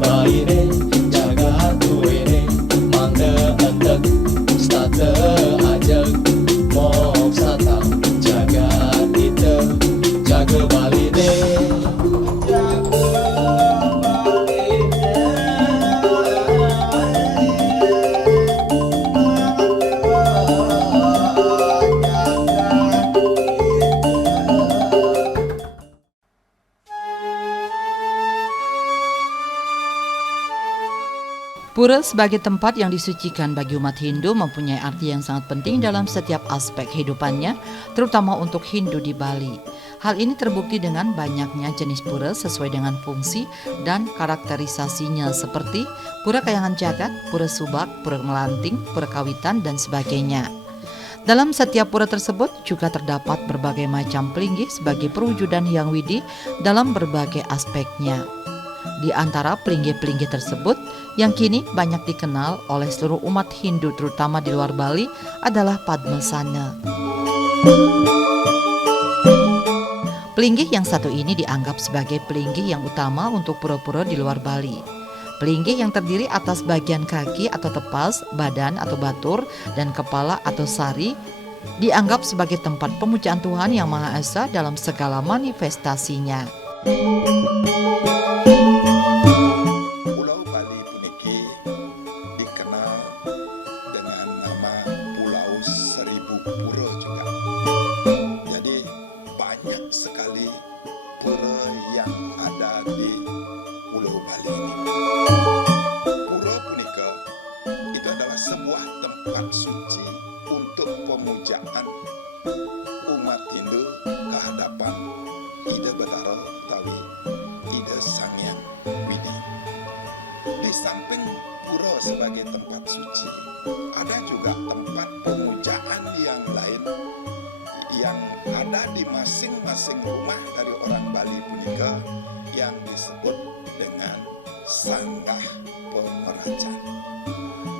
baire jaga duene mangga entek state ajak mok satang jaga ite jaga baline. Pura sebagai tempat yang disucikan bagi umat Hindu mempunyai arti yang sangat penting dalam setiap aspek kehidupannya, terutama untuk Hindu di Bali. Hal ini terbukti dengan banyaknya jenis pura sesuai dengan fungsi dan karakterisasinya seperti Pura Kayangan Jagat, Pura Subak, Pura Melanting, Pura Kawitan, dan sebagainya. Dalam setiap pura tersebut juga terdapat berbagai macam pelinggih sebagai perwujudan Hyang Widi dalam berbagai aspeknya. Di antara pelinggih-pelinggih tersebut, yang kini banyak dikenal oleh seluruh umat Hindu terutama di luar Bali adalah Padmasana. Pelinggih yang satu ini dianggap sebagai pelinggih yang utama untuk pura-pura di luar Bali. Pelinggih yang terdiri atas bagian kaki atau tepas, badan atau batur, dan kepala atau sari dianggap sebagai tempat pemujaan Tuhan Yang Maha Esa dalam segala manifestasinya. Pulau Bali puniki dikenal dengan nama Pulau Seribu Pura juga. Jadi banyak sekali pura yang ada di Pulau Bali ini. Pura punika itu adalah sebuah tempat suci untuk pemujaan umat Hindu kehadapan Ida Bathara utawi Ida Sang Hyang Widi. Di samping pura sebagai tempat suci, ada juga tempat pemujaan yang lain yang ada di masing-masing rumah dari orang Bali punika yang disebut dengan sanggah pemerajan.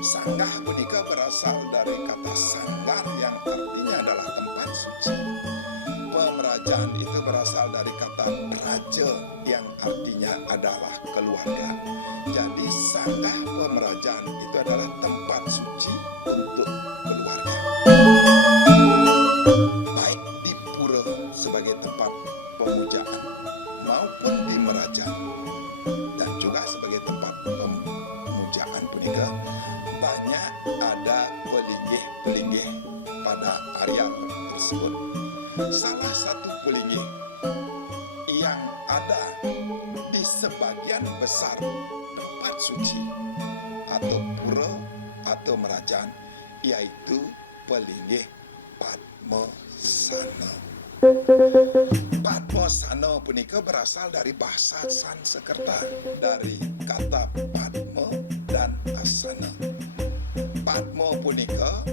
Sanggah punika berasal dari kata sanggar yang artinya adalah tempat suci. Pemerajaan itu berasal dari kata praja yang artinya adalah keluarga. Jadi sanggah pemerajaan itu adalah tempat suci untuk keluarga. Baik di pura sebagai tempat pemujaan maupun di merajaan dan juga sebagai tempat pemujaan punika banyak ada pelinggih-pelinggih pada areal tersebut. Salah satu pelinggih yang ada di sebagian besar tempat suci atau pura atau merajaan yaitu pelinggih Padmasana. Padmasana punika berasal dari bahasa Sanskerta dari kata Padma dan Asana. Padma punika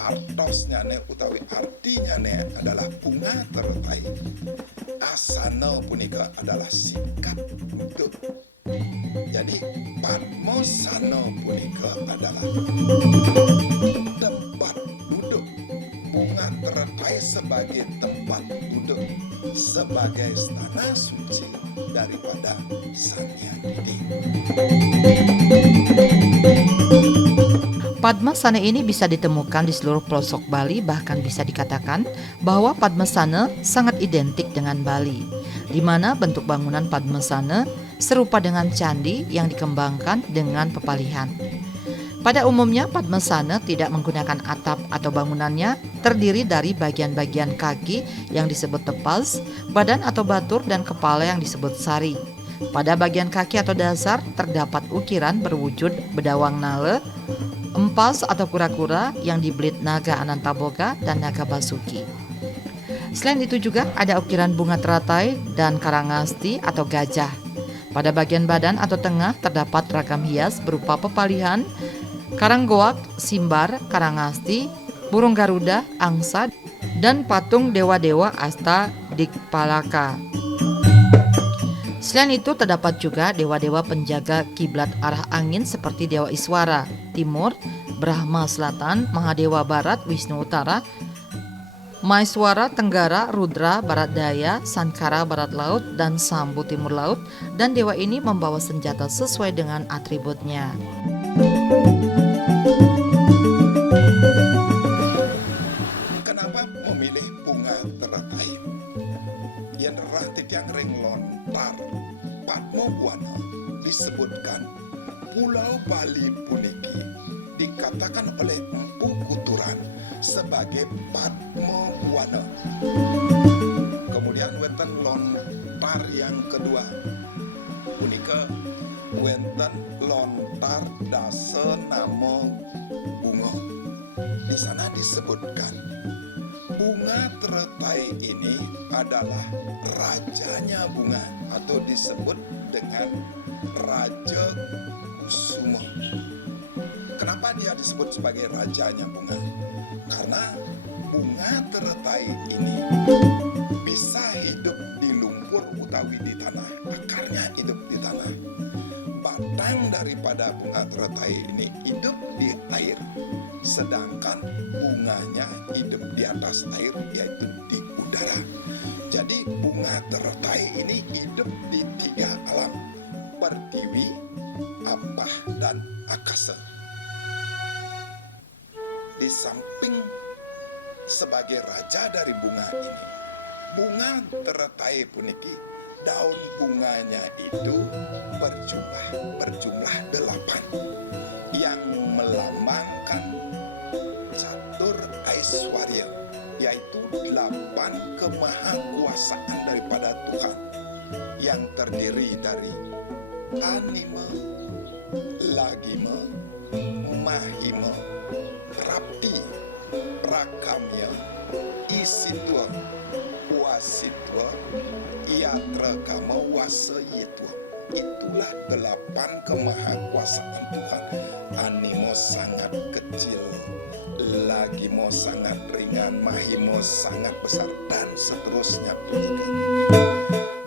artosnya utawi artinya adalah bunga teratai. Asana punika adalah sikap duduk. Jadi Padmasana punika adalah tempat duduk. Bunga teratai sebagai tempat duduk, sebagai istana suci daripada Sang Hyang Widi. Padmasana ini bisa ditemukan di seluruh pelosok Bali, bahkan bisa dikatakan bahwa Padmasana sangat identik dengan Bali, di mana bentuk bangunan Padmasana serupa dengan candi yang dikembangkan dengan pepalihan. Pada umumnya Padmasana tidak menggunakan atap atau bangunannya terdiri dari bagian-bagian kaki yang disebut tepas, badan atau batur, dan kepala yang disebut sari. Pada bagian kaki atau dasar terdapat ukiran berwujud bedawang nala, empas atau kura-kura yang dibelit naga Anantaboga dan naga Basuki. Selain itu juga ada ukiran bunga teratai dan karangasti atau gajah. Pada bagian badan atau tengah terdapat ragam hias berupa pepalihan, karanggoak, simbar, karangasti, burung garuda, angsa, dan patung dewa-dewa Asta Dikpalaka. Selain itu terdapat juga dewa-dewa penjaga kiblat arah angin seperti Dewa Iswara Timur, Brahma Selatan, Mahadewa Barat, Wisnu Utara, Maeswara Tenggara, Rudra Barat Daya, Sankara Barat Laut, dan Sambu Timur Laut, dan dewa ini membawa senjata sesuai dengan atributnya. Kenapa memilih bunga teratai? Yang rati tiang ring lontar Padma Buana disebutkan Pulau Bali puniki dikatakan oleh Empu Kuturan sebagai Padma Buana. Kemudian wonten lontar yang kedua punika wonten lontar dasa nama bunga. Di sana disebutkan bunga teratai ini adalah rajanya bunga atau disebut dengan Raja Kusuma. Kenapa dia disebut sebagai rajanya bunga? Karena bunga teratai ini bisa hidup di lumpur utawi di tanah. Akarnya hidup di tanah. Batang daripada bunga teratai ini hidup di air, sedangkan bunganya hidup di atas air, yaitu di udara. Jadi bunga teratai ini hidup di 3 alam, pertiwi, ampah, dan akasa. Di samping sebagai raja dari bunga ini, bunga teratai puniki, daun bunganya itu berjumlah 8 yang melambangkan catur Aiswarya, yaitu 8 kemahakuasaan daripada Tuhan yang terdiri dari Anima, Lagima, Mahima, Rapti, Prakamya, Isitwa, Wasitwa, Yatrakama, Wasayitwa. Itulah 8 kemahakuasaan Tuhan. Animo sangat kecil, Lagimo sangat ringan, Mahimo sangat besar, dan seterusnya.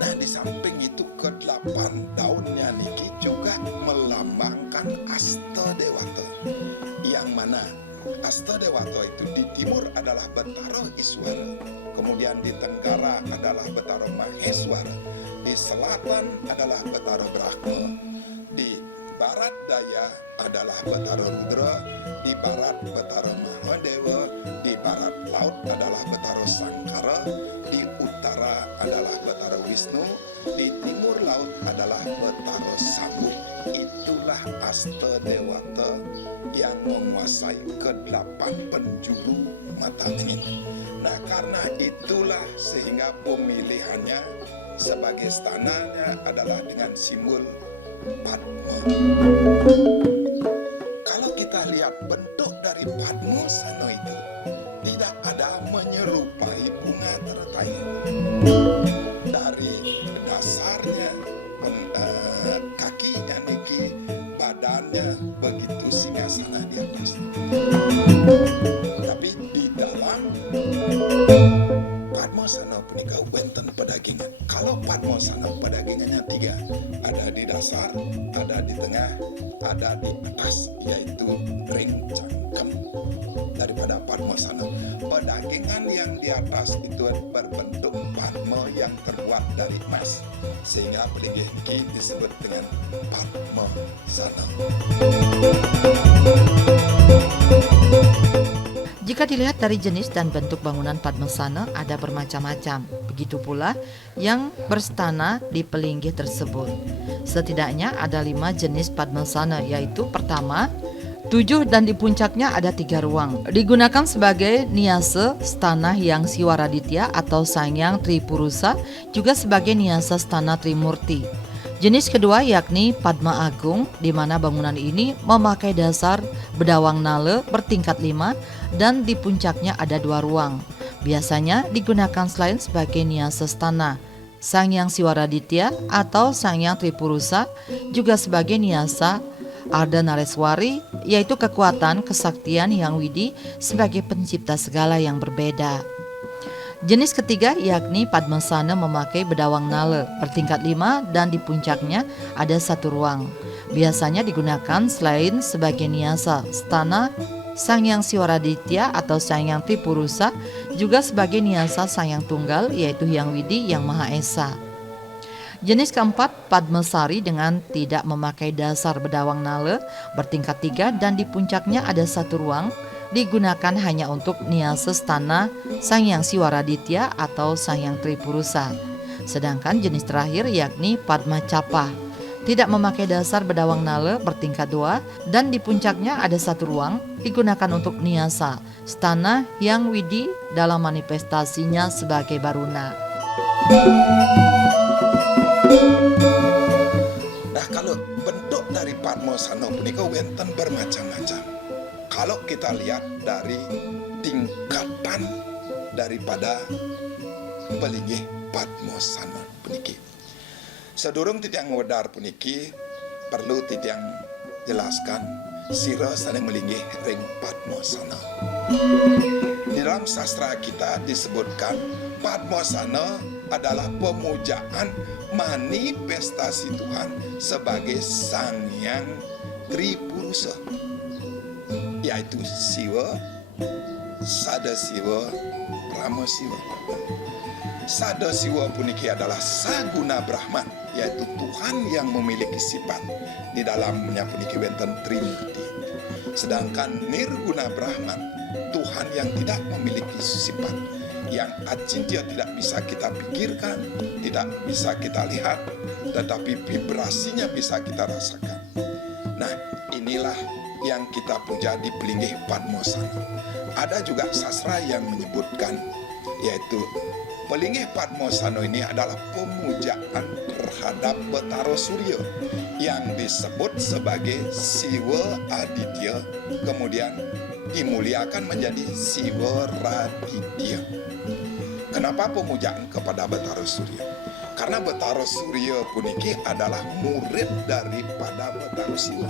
Nah, di samping itu ke-8 daunnya niki juga melambangkan Asta Dewata, yang mana Asta Dewata itu di timur adalah Betara Iswara, kemudian di tenggara adalah Betara Maheswara, di selatan adalah Betara Brahma, di barat daya adalah Betara Rudra, di barat Betara Mahadewa, di barat laut adalah Betara Sankara, di utara adalah Betara Wisnu, di timur laut adalah Betara Sambu. Itulah Asta Dewata yang menguasai ke-8 penjuru mata angin. Nah, karena itulah sehingga pemilihannya sebagai stananya adalah dengan simbol Padma. Kalau kita lihat bentuk dari Padma sana itu tidak ada menyerupai bunga teratai. Dari dasarnya, kakinya niki, badannya begitu singgasana di atas. Tapi di dalam Padmasana punika wonten pedagingan. Kalau Padmasana pedagingannya 3, ada di dasar, ada di tengah, ada di atas, yaitu ring cangkem daripada Padmasana. Pedagingan yang di atas itu berbentuk Padma yang terbuat dari emas, sehingga pelinggih niki disebut dengan Padmasana. Jika dilihat dari jenis dan bentuk bangunan Padmasana ada bermacam-macam, begitu pula yang berstana di pelinggih tersebut. Setidaknya ada 5 jenis Padmasana, yaitu pertama, 7 dan di puncaknya ada 3 ruang. Digunakan sebagai niasa stana Hyang Siwaraditya atau Sangyang Tripurusa, juga sebagai niasa stana Trimurti. Jenis kedua yakni Padma Agung, di mana bangunan ini memakai dasar bedawang nala bertingkat 5 dan di puncaknya ada 2 ruang. Biasanya digunakan selain sebagai niasa stana Sangyang Siwaraditya atau Sangyang Tripurusa, juga sebagai niasa Ardhanareswari, yaitu kekuatan kesaktian Hyang Widi sebagai pencipta segala yang berbeda. Jenis ketiga yakni Padmasana memakai bedawang nala bertingkat 5 dan di puncaknya ada 1 ruang. Biasanya digunakan selain sebagai niasa stana Sangyang Siwaraditya atau Sangyang Tripurusa, juga juga sebagai niasa Sang Yang Tunggal, yaitu Hyang Widi yang Maha Esa. Jenis keempat, Padmasari dengan tidak memakai dasar bedawang nala, bertingkat 3 dan di puncaknya ada satu ruang, digunakan hanya untuk niasa stana Sang Yang Siwaraditya atau Sang Yang Tripurusa. Sedangkan jenis terakhir yakni Padma Capa, tidak memakai dasar bedawang nala, bertingkat 2 dan di puncaknya ada satu ruang, digunakan untuk niasa stana Hyang Widi dalam manifestasinya sebagai Baruna. Nah, kalau bentuk dari Padmasana punika wonten bermacam-macam. Kalau kita lihat dari tingkatan daripada pelinggih Padmasana puniki. Sedurung titiang wedar puniki perlu titiang jelaskan sira saling melinggih ring Padmasana. Di dalam sastra kita disebutkan Padmasana adalah pemujaan manifestasi Tuhan sebagai Sang Yang Tripurusa, yaitu Siwa, Sadasiwa, Pramasiwa. Sadasiwa puniki adalah Saguna Brahman, yaitu Tuhan yang memiliki sifat. Di dalamnya puniki wonten Trimurti. Sedangkan Nirguna Brahman, Tuhan yang tidak memiliki sifat, yang acintya tidak bisa kita pikirkan, tidak bisa kita lihat, tetapi vibrasinya bisa kita rasakan. Nah, inilah yang kita puja di pelinggih Padmasana. Ada juga sastra yang menyebutkan, yaitu pelinggih Padmasana ini adalah pemujaan terhadap Betara Surya yang disebut sebagai Siwa Aditya, kemudian dimuliakan menjadi Siwa Raditya. Kenapa pemujaan kepada Betara Surya? Karena Betara Surya puniki adalah murid daripada Betara Siwa.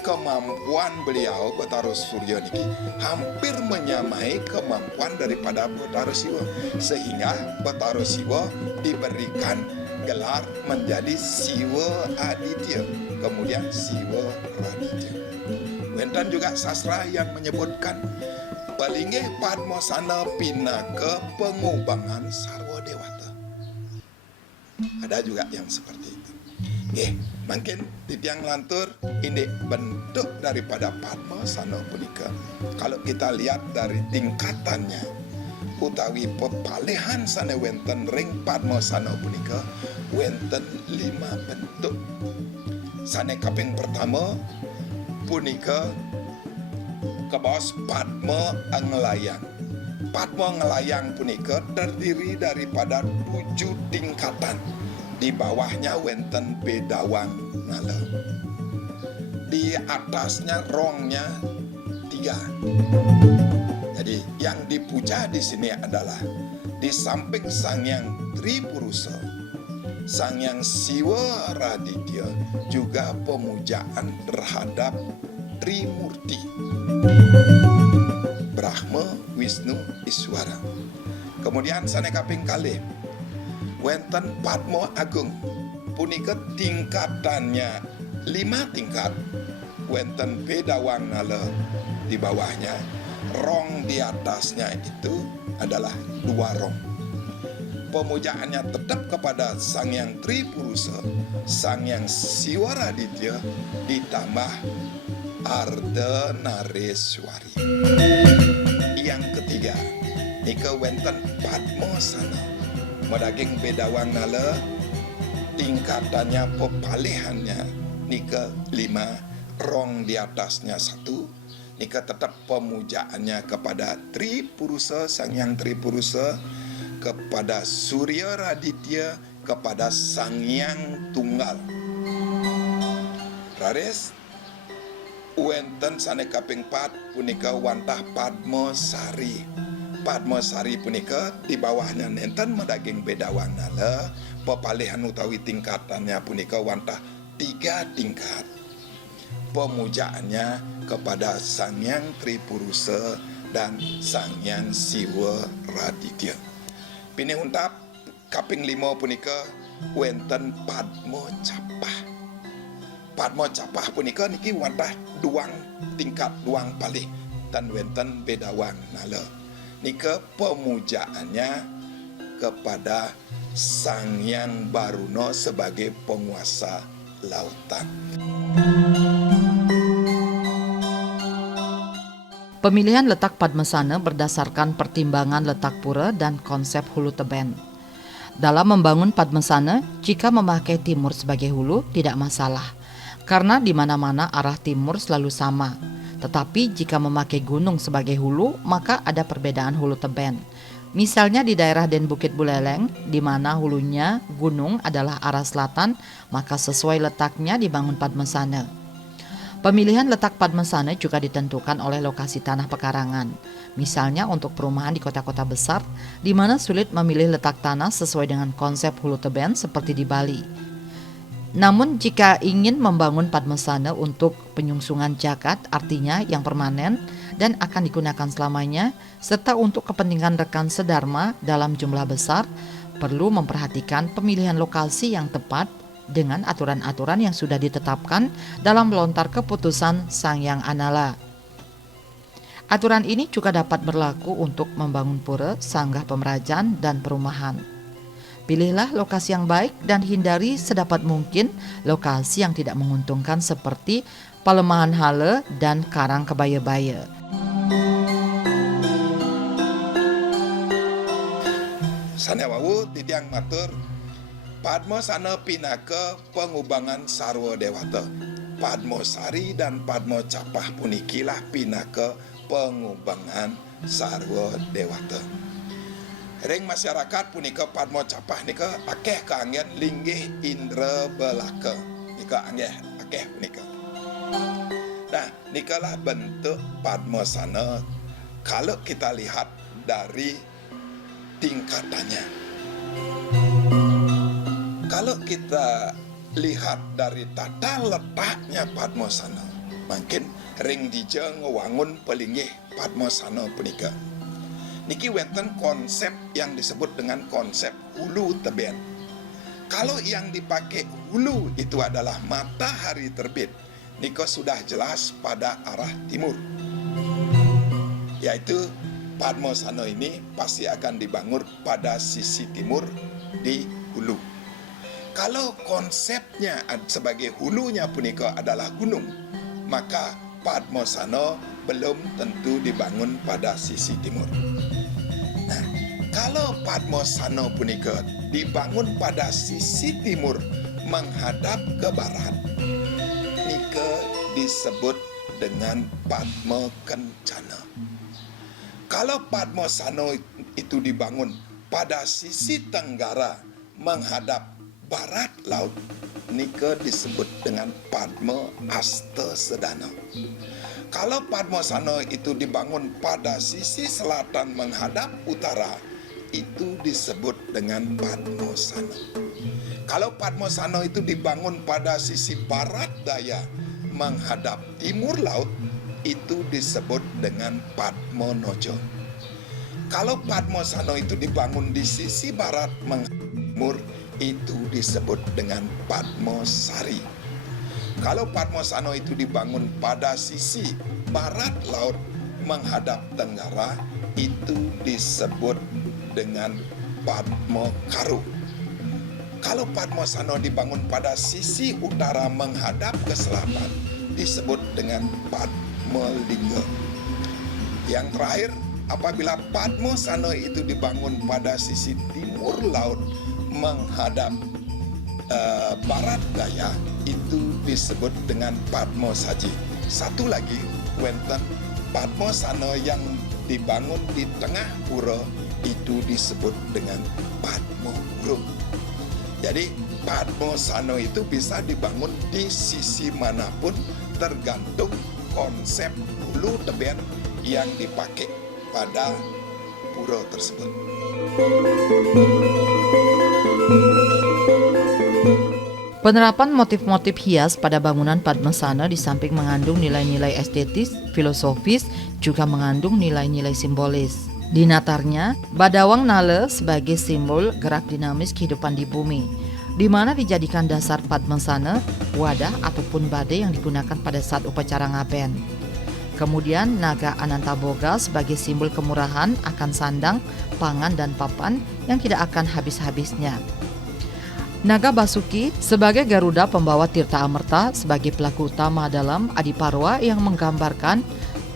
Kemampuan beliau Betara Surya niki hampir menyamai kemampuan daripada Betara Siwa, sehingga Betara Siwa diberikan gelar menjadi Siwa Aditya, kemudian Siwa Raditya. Wonten juga sastra yang menyebutkan pelinggih Padmasana pinaka pengubangan sarwa dewata. Ada juga yang seperti itu. Mungkin titiang lantur ini bentuk daripada Padmasana punika. Kalau kita lihat dari tingkatannya utawi pepalehan sane wonten ring Padmasana punika wonten 5 bentuk. Sane kaping pertama punika kebos Padma Ngelayang. Padma Ngelayang punika terdiri daripada 7 tingkatan. Di bawahnya wonten bedawang nala. Di atasnya rongnya 3. Jadi yang dipuja di sini adalah di samping Sang Yang Tripurusa, Sang Yang Siwa Raditya, juga pemujaan terhadap Trimurti, Brahma, Wisnu, Iswara. Kemudian sane kaping kalih wonten Padma Agung, punika tingkatannya 5 tingkat. Wonten bedawang nala di bawahnya, rong di atasnya itu adalah 2 rong. Pemujaannya tetap kepada Sang Yang Tripurusa, Sang Yang Siwaraditya, ditambah Ardhanareswari. Yang ketiga, nika wonten Padmasana medaging bedawang nala, tingkatannya pepalihannya nika 5, rong di atasnya 1. Nika tetap pemujaannya kepada Tripurusa, Sang Yang Tripurusa, kepada Surya Raditya, kepada Sang Yang Tunggal. Rares wonten sane kaping 4 punika wantah Padmasari. Padmasari punika di bawahnya nenten medaging bedawang nala, pepalihan utawi tingkatannya punika wantah 3 tingkat. Pemujaannya kepada Sang Yang Tripurusa dan Sang Yang Siwa Raditya. Pini untap kaping 5 punika wonten Padma Capah. Padma Capah punika niki wantah 2 tingkat, 2 palih dan wonten bedawang nala. nika pemujaannya kepada Sang Hyang Baruna sebagai penguasa lautan. Pemilihan letak Padmasana berdasarkan pertimbangan letak pura dan konsep hulu teben. Dalam membangun Padmasana, jika memakai timur sebagai hulu tidak masalah, karena di mana-mana arah timur selalu sama. Tetapi jika memakai gunung sebagai hulu, maka ada perbedaan hulu teben. Misalnya di daerah Den Bukit Buleleng, di mana hulunya gunung adalah arah selatan, maka sesuai letaknya dibangun Padmasana. Pemilihan letak Padmasana juga ditentukan oleh lokasi tanah pekarangan. Misalnya untuk perumahan di kota-kota besar, di mana sulit memilih letak tanah sesuai dengan konsep hulu teben seperti di Bali. Namun jika ingin membangun Padmasana untuk penyungsungan jagat, artinya yang permanen dan akan digunakan selamanya, serta untuk kepentingan rekan sedharma dalam jumlah besar, perlu memperhatikan pemilihan lokasi yang tepat dengan aturan-aturan yang sudah ditetapkan dalam melontar keputusan Sang Hyang Anala. Aturan ini juga dapat berlaku untuk membangun pura, sanggah pemerajaan, dan perumahan. Pilihlah lokasi yang baik dan hindari sedapat mungkin lokasi yang tidak menguntungkan seperti Palemahan Hale dan Karang Kebaya-baya. Sanewawu titiang matur, Padmasana pinaka pengubangan sarwa dewata. Padmosari dan Padmo Capah punikilah pinaka pengubangan sarwa dewata. Ring masyarakat punika Padmo Capah nika akeh kaanggen linggih indra belaka. Nika akeh punika. Nah, nikalah bentuk Padmasana kalau kita lihat dari tingkatannya. Kalau kita lihat dari tata letaknya Padmasana, mungkin ring dija ngewangun pelinggih Padmasana punika. Niki wenten konsep yang disebut dengan konsep hulu teben. Kalau yang dipakai hulu itu adalah matahari terbit, nika sudah jelas pada arah timur. Yaitu Padmasana ini pasti akan dibangun pada sisi timur di hulu. Kalau konsepnya sebagai hulunya punika adalah gunung, maka Padmasana belum tentu dibangun pada sisi timur. Nah, kalau Padmasana punika dibangun pada sisi timur menghadap ke barat, nika disebut dengan Padma Kencana. Kalau Padmasana itu dibangun pada sisi tenggara menghadap barat laut, nika disebut dengan Padma Asta Sedana. Kalau Padmasana itu dibangun pada sisi selatan menghadap utara, itu disebut dengan Padmasana. Kalau Padmasana itu dibangun pada sisi barat daya menghadap timur laut, itu disebut dengan Padmanojo. Kalau Padmasana itu dibangun di sisi barat menghadap timur, itu disebut dengan Padmasari. Kalau Padmasana itu dibangun pada sisi barat laut menghadap tenggara, itu disebut dengan Padmakaru. Kalau Padmasana dibangun pada sisi utara menghadap ke selatan, disebut dengan Padmalingga. Yang terakhir, apabila Padmasana itu dibangun pada sisi timur laut menghadap barat daya, itu disebut dengan Padmasaji. Satu lagi, wenten Padmasana yang dibangun di tengah pura, itu disebut dengan Padmapurung. Jadi Padmasana itu bisa dibangun di sisi manapun, tergantung konsep hulu teben yang dipakai pada pura tersebut. Penerapan motif-motif hias pada bangunan Padmasana di samping mengandung nilai-nilai estetis, filosofis, juga mengandung nilai-nilai simbolis. Di natarnya, Badawang Nale sebagai simbol gerak dinamis kehidupan di bumi, di mana dijadikan dasar Padmasana, wadah ataupun badai yang digunakan pada saat upacara ngaben. Kemudian naga Anantaboga sebagai simbol kemurahan akan sandang, pangan, dan papan yang tidak akan habis-habisnya. Naga Basuki sebagai Garuda pembawa tirta amerta sebagai pelaku utama dalam Adiparwa yang menggambarkan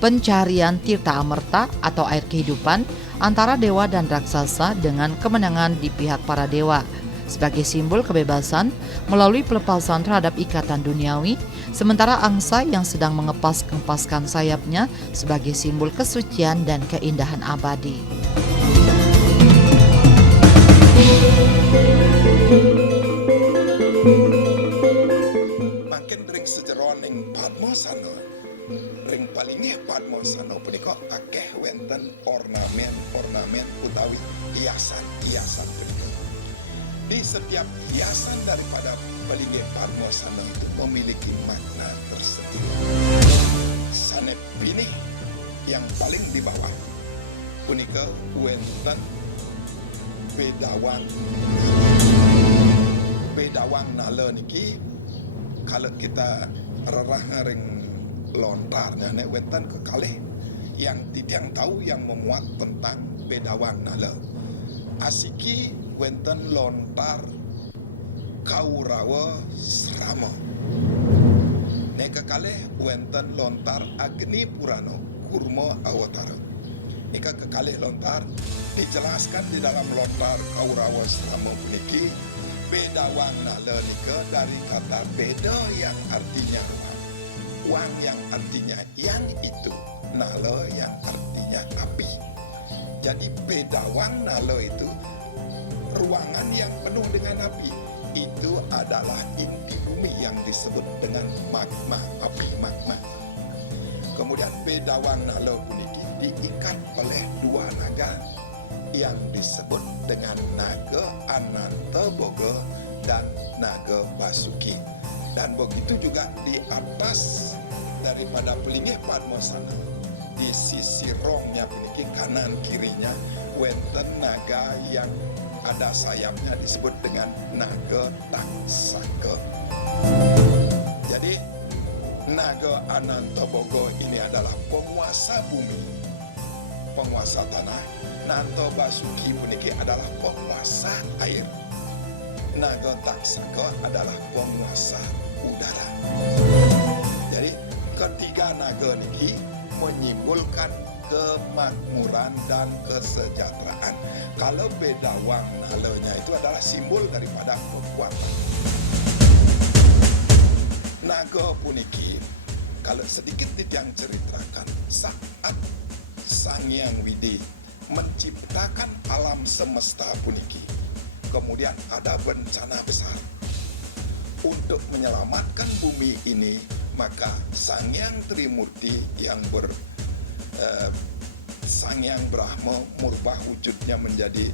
pencarian tirta amerta atau air kehidupan antara dewa dan raksasa dengan kemenangan di pihak para dewa sebagai simbol kebebasan melalui pelepasan terhadap ikatan duniawi, sementara angsa yang sedang mengepaskan sayapnya sebagai simbol kesucian dan keindahan abadi. Makin ring sejeroning Padmosana, ring palingnya Padmosana punika akeh wenten ornamen utawi hiasan punika. Di setiap hiasan daripada palingnya Padmosana itu memiliki makna tersendiri. Sanep pinih yang paling di bawah punika wenten bedawang nala niki kalau kita rerah ring lontarnya nek wenten kekalih yang titiang tahu yang memuat tentang bedawang nala. Asiki wenten lontar Kaurawa Srama. Nek kekalih wenten lontar Agni Purana Kurma Awatara. Nika kekalih lontar dijelaskan di dalam lontar Kaurawa Srama puniki bedawang nala nika dari kata beda yang artinya ruang, wang yang artinya yang itu, nala yang artinya api. Jadi bedawang nala itu ruangan yang penuh dengan api. Itu adalah inti bumi yang disebut dengan magma, api magma. Kemudian bedawang nala puniki diikat oleh dua naga yang disebut dengan naga Anantaboga dan naga Basuki. Dan begitu juga di atas daripada pelingih Padmosana, di sisi rongnya puniki kanan kirinya wenten naga yang ada sayapnya disebut dengan naga Taksaka. Jadi naga Anantaboga ini adalah penguasa bumi, penguasa tanah. Naga Basuki puniki adalah penguasa air. Naga Taksaka adalah penguasa udara. Jadi ketiga naga niki menyimbolkan kemakmuran dan kesejahteraan. Kalau bedawang nalanya itu adalah simbol daripada kekuatan. Naga puniki kalau sedikit ditiang ceritakan saat Sang Hyang Widi menciptakan alam semesta puniki, kemudian ada bencana besar untuk menyelamatkan bumi ini, maka Sang Hyang Trimurti yang Sang Hyang Brahma murubah wujudnya menjadi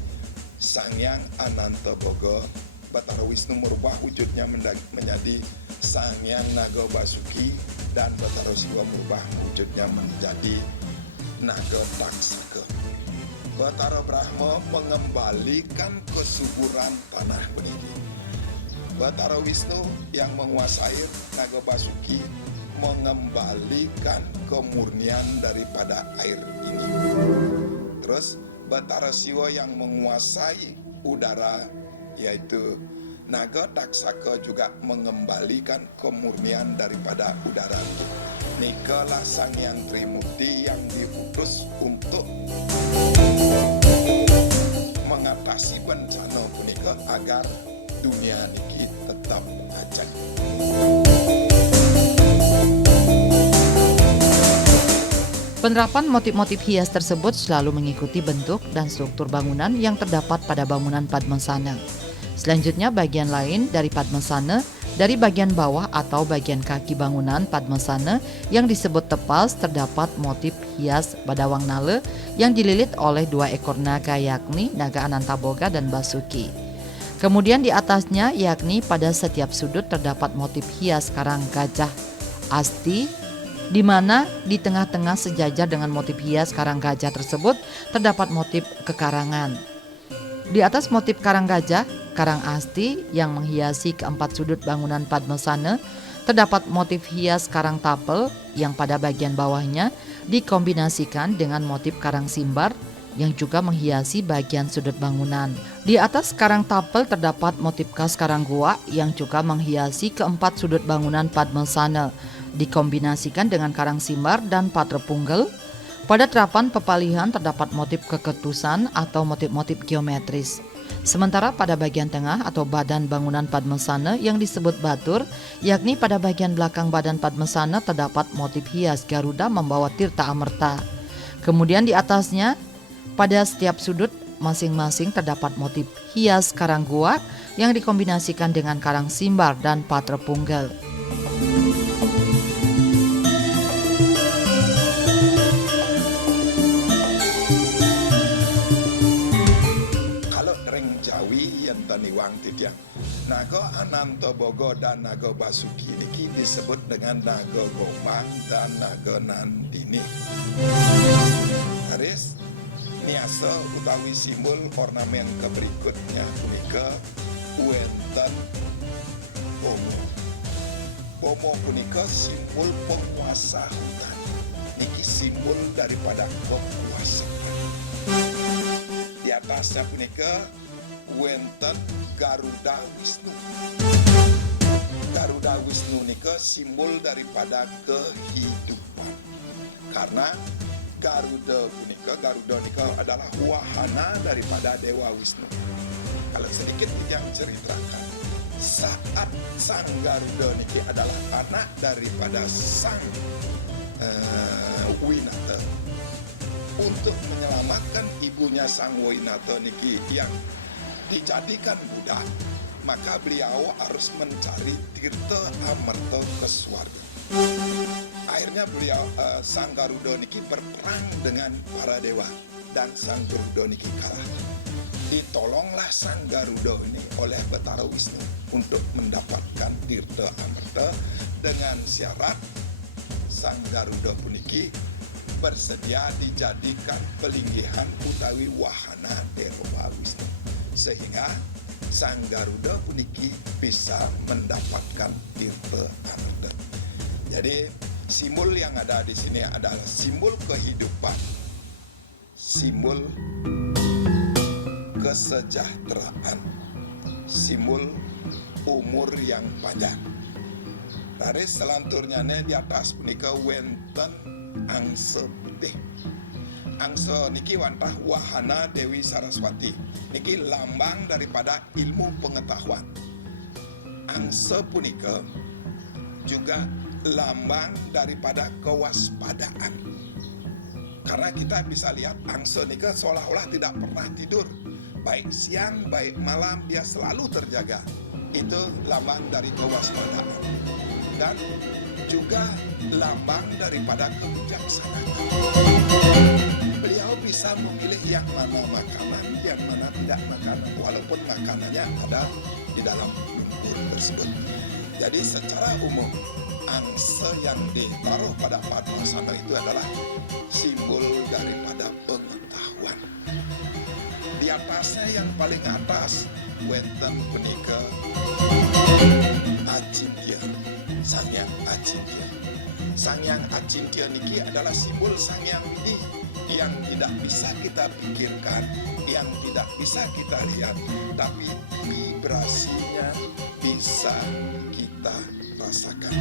Sang Hyang Anantaboga, Batara Wisnu merubah wujudnya menjadi Sang Hyang Naga Basuki, dan Batara Siwa merubah wujudnya menjadi Naga Taksaka. Batara Brahma mengembalikan kesuburan tanah puniki. Batara Wisnu yang menguasai Naga Basuki mengembalikan kemurnian daripada air ini. Terus Batara Siwa yang menguasai udara yaitu Naga Taksaka juga mengembalikan kemurnian daripada udara itu. Nikalah Sang Hyang Trimurti yang diutus untuk mengatasi bencana punika agar dunia niki tetap ajak. Penerapan motif-motif hias tersebut selalu mengikuti bentuk dan struktur bangunan yang terdapat pada bangunan Padmasana. Selanjutnya bagian lain dari Padmasana, dari bagian bawah atau bagian kaki bangunan Padmasana yang disebut tepas terdapat motif hias badawang nala yang dililit oleh dua ekor naga yakni naga Anantaboga dan Basuki. Kemudian di atasnya yakni pada setiap sudut terdapat motif hias karang gajah asti, di mana di tengah-tengah sejajar dengan motif hias karang gajah tersebut terdapat motif kekarangan. Di atas motif karang gajah, karang asti yang menghiasi keempat sudut bangunan Padmasana terdapat motif hias karang tapel yang pada bagian bawahnya dikombinasikan dengan motif karang simbar yang juga menghiasi bagian sudut bangunan. Di atas karang tapel terdapat motif khas karang gua yang juga menghiasi keempat sudut bangunan Padmasana, dikombinasikan dengan karang simbar dan patra punggel. Pada terapan pepalihan terdapat motif keketusan atau motif-motif geometris. Sementara pada bagian tengah atau badan bangunan Padmasana yang disebut batur, yakni pada bagian belakang badan Padmasana terdapat motif hias Garuda membawa tirta amerta. Kemudian di atasnya, pada setiap sudut masing-masing terdapat motif hias karang gua yang dikombinasikan dengan karang simbar dan patra punggel. Kalau ring Jawi yang taniwang tidiang Naga Ananta Bogo dan Naga Basuki ini disebut dengan Naga Gomang dan Naga Nandini. Haris niasa utawi simbol ornamen keberikutnya punika wenten Pomo. Pomo punika simbol penguasa hutan. Niki simbol daripada kekuasaan. Di atasnya punika wenten Garuda Wisnu. Garuda Wisnu nika simbol daripada kehidupan. Karena Garuda nika adalah wahana daripada Dewa Wisnu. Kalau sedikit yang ceritakan, saat Sang Garuda niki adalah anak daripada Sang Winata. Untuk menyelamatkan ibunya Sang Winata niki yang dijadikan budak, maka beliau harus mencari tirta amerta ke surga. Akhirnya beliau Sang Garuda niki berperang dengan para dewa dan Sang Garuda niki kalah. Ditolonglah Sang Garuda ini oleh Betara Wisnu untuk mendapatkan tirta amerta dengan syarat Sang Garuda puniki bersedia dijadikan pelinggihan utawi wahana Dewa Wisnu, sehingga Sang Garuda puniki bisa mendapatkan tirta amerta. Jadi simbol yang ada di sini adalah simbol kehidupan, simbol kesejahteraan, simbol umur yang panjang. Dari selanturnya di atas punika wenten angsa putih. Angsa niki wantah wahana Dewi Saraswati. Niki lambang daripada ilmu pengetahuan. Angsa punika juga lambang daripada kewaspadaan. Karena kita bisa lihat angsa nika seolah-olah tidak pernah tidur. Baik siang, baik malam dia selalu terjaga. Itu lambang dari kewaspadaan. Dan juga lambang daripada kebijaksanaan. Beliau bisa memilih yang mana makanan, yang mana tidak makanan, walaupun makanannya ada di dalam lumpur tersebut. Jadi secara umum angsa yang ditaruh pada Padmasana itu adalah simbol daripada pengetahuan. Di atasnya yang paling atas wenten punika Acintya, Sang Hyang Acintya. Sang Hyang Acintya niki adalah simbol Sang Hyang Widi yang tidak bisa kita pikirkan, yang tidak bisa kita lihat, tapi vibrasinya bisa kita rasakan.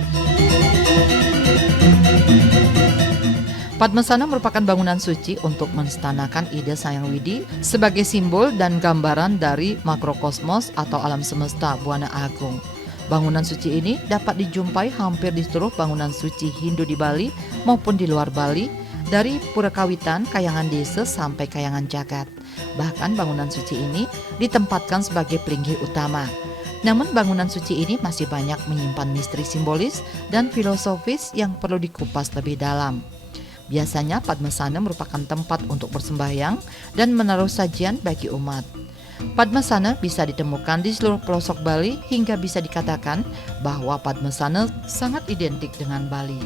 Padmasana merupakan bangunan suci untuk menstanakan ide Sang Hyang Widi sebagai simbol dan gambaran dari makrokosmos atau alam semesta Buana Agung. Bangunan suci ini dapat dijumpai hampir di seluruh bangunan suci Hindu di Bali maupun di luar Bali, dari Pura Kawitan, Kayangan Desa sampai Kayangan Jagat. Bahkan bangunan suci ini ditempatkan sebagai pelinggih utama. Namun bangunan suci ini masih banyak menyimpan misteri simbolis dan filosofis yang perlu dikupas lebih dalam. Biasanya Padmasana merupakan tempat untuk bersembahyang dan menaruh sajian bagi umat. Padmasana bisa ditemukan di seluruh pelosok Bali hingga bisa dikatakan bahwa Padmasana sangat identik dengan Bali.